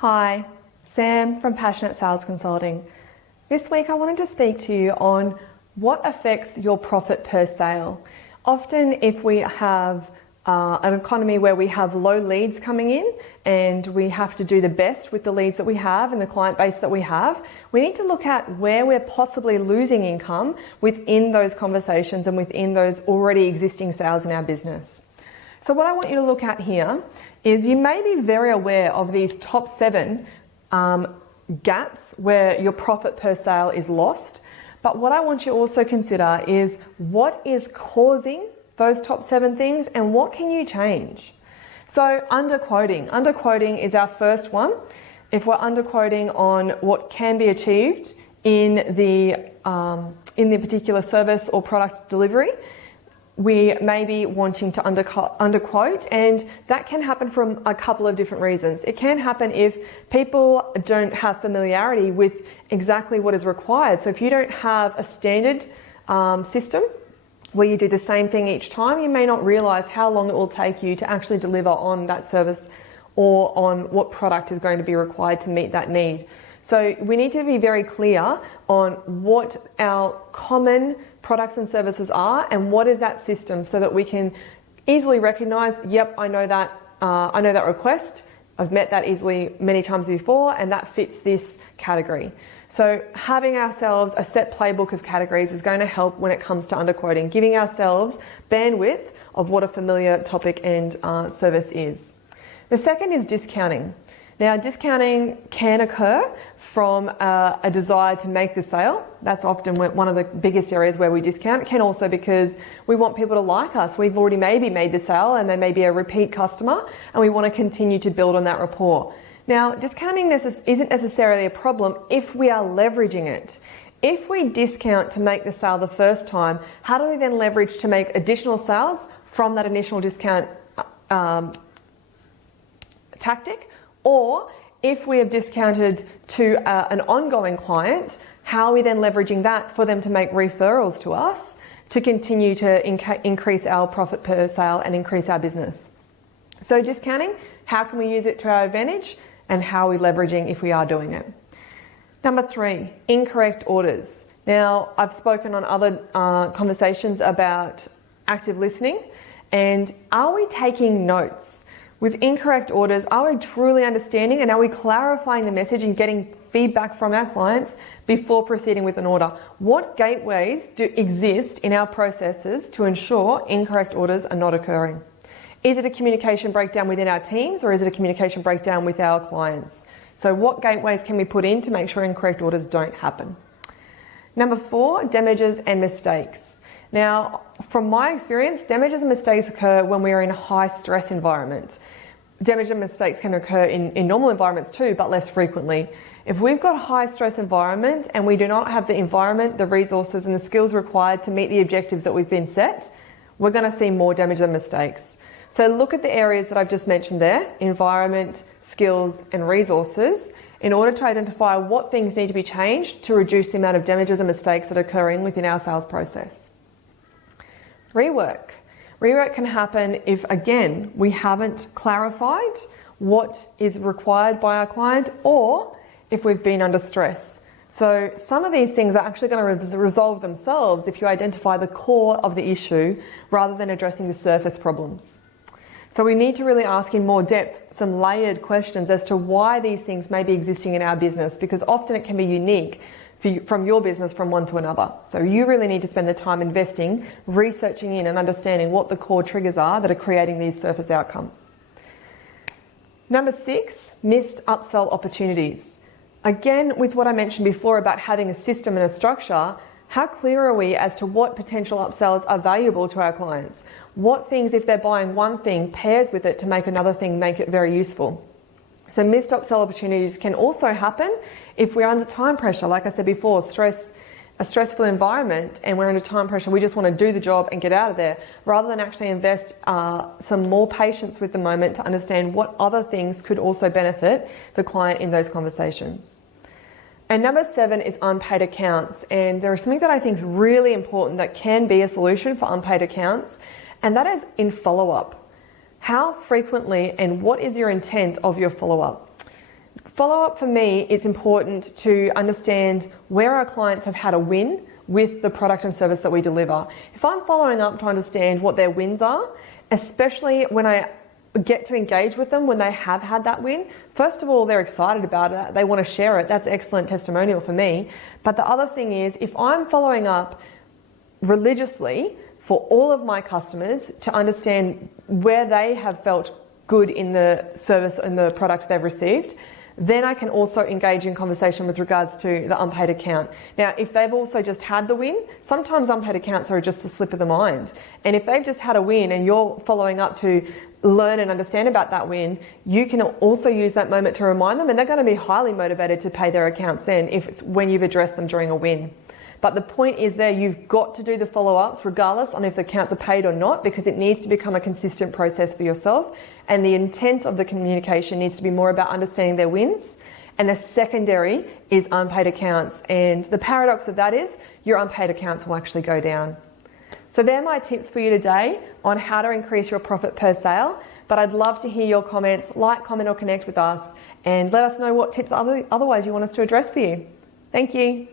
Hi, Sam from Passionate Sales Consulting. This week I wanted to speak to you on what affects your profit per sale. Often if we have an economy where we have low leads coming in and we have to do the best with the leads that we have and the client base that we have, we need to look at where we're possibly losing income within those conversations and within those already existing sales in our business. So what I want you to look at here is you may be very aware of these top 7 gaps where your profit per sale is lost. But what I want you to also consider is what is causing those top 7 things and what can you change? So underquoting. Underquoting is our first one. If we're underquoting on what can be achieved in the particular service or product delivery, we may be wanting to underquote, and that can happen from a couple of different reasons. It can happen if people don't have familiarity with exactly what is required. So if you don't have a standard system where you do the same thing each time, you may not realize how long it will take you to actually deliver on that service or on what product is going to be required to meet that need. So we need to be very clear on what our common products and services are and what is that system so that we can easily recognize, yep, I know that request, I've met that easily many times before, and that fits this category. So having ourselves a set playbook of categories is going to help when it comes to underquoting, giving ourselves bandwidth of what a familiar topic and service is. The second is discounting. Now, discounting can occur from a desire to make the sale. That's often one of the biggest areas where we discount. It can also because we want people to like us. We've already maybe made the sale and they may be a repeat customer and we want to continue to build on that rapport. Now, discounting isn't necessarily a problem if we are leveraging it. If we discount to make the sale the first time, how do we then leverage to make additional sales from that initial discount tactic? Or if we have discounted to an ongoing client, how are we then leveraging that for them to make referrals to us to continue to increase our profit per sale and increase our business? So discounting, how can we use it to our advantage and how are we leveraging if we are doing it? Number 3, incorrect orders. Now, I've spoken on other conversations about active listening, and are we taking notes? With incorrect orders, are we truly understanding and are we clarifying the message and getting feedback from our clients before proceeding with an order? What gateways do exist in our processes to ensure incorrect orders are not occurring? Is it a communication breakdown within our teams or is it a communication breakdown with our clients? So what gateways can we put in to make sure incorrect orders don't happen? Number 4, damages and mistakes. Now, from my experience, damages and mistakes occur when we are in a high stress environment. Damage and mistakes can occur in normal environments too, but less frequently. If we've got a high stress environment and we do not have the environment, the resources and the skills required to meet the objectives that we've been set, we're going to see more damage and mistakes. So look at the areas that I've just mentioned there, environment, skills and resources, in order to identify what things need to be changed to reduce the amount of damages and mistakes that are occurring within our sales process. Rework. Rework can happen if, again, we haven't clarified what is required by our client or if we've been under stress. So some of these things are actually going to resolve themselves if you identify the core of the issue rather than addressing the surface problems. So we need to really ask in more depth some layered questions as to why these things may be existing in our business, because often it can be unique from your business from one to another. So you really need to spend the time investing, researching in and understanding what the core triggers are that are creating these surface outcomes. Number 6, missed upsell opportunities. Again, with what I mentioned before about having a system and a structure, how clear are we as to what potential upsells are valuable to our clients? What things, if they're buying one thing, pairs with it to make another thing make it very useful? So missed upsell opportunities can also happen if we're under time pressure. Like I said before, a stressful environment and we're under time pressure, we just want to do the job and get out of there, rather than actually invest some more patience with the moment to understand what other things could also benefit the client in those conversations. And number 7 is unpaid accounts. And there is something that I think is really important that can be a solution for unpaid accounts, and that is in follow-up. How frequently and what is your intent of your follow-up? Follow-up for me is important to understand where our clients have had a win with the product and service that we deliver. If I'm following up to understand what their wins are, especially when I get to engage with them when they have had that win, first of all, they're excited about it. They want to share it. That's excellent testimonial for me. But the other thing is, if I'm following up religiously for all of my customers to understand where they have felt good in the service and the product they've received, then I can also engage in conversation with regards to the unpaid account. Now, if they've also just had the win, sometimes unpaid accounts are just a slip of the mind. And if they've just had a win and you're following up to learn and understand about that win, you can also use that moment to remind them, and they're going to be highly motivated to pay their accounts then if it's when you've addressed them during a win. But the point is there, you've got to do the follow-ups regardless on if the accounts are paid or not, because it needs to become a consistent process for yourself. And the intent of the communication needs to be more about understanding their wins. And the secondary is unpaid accounts. And the paradox of that is your unpaid accounts will actually go down. So they're my tips for you today on how to increase your profit per sale. But I'd love to hear your comments. Like, comment or connect with us and let us know what tips otherwise you want us to address for you. Thank you.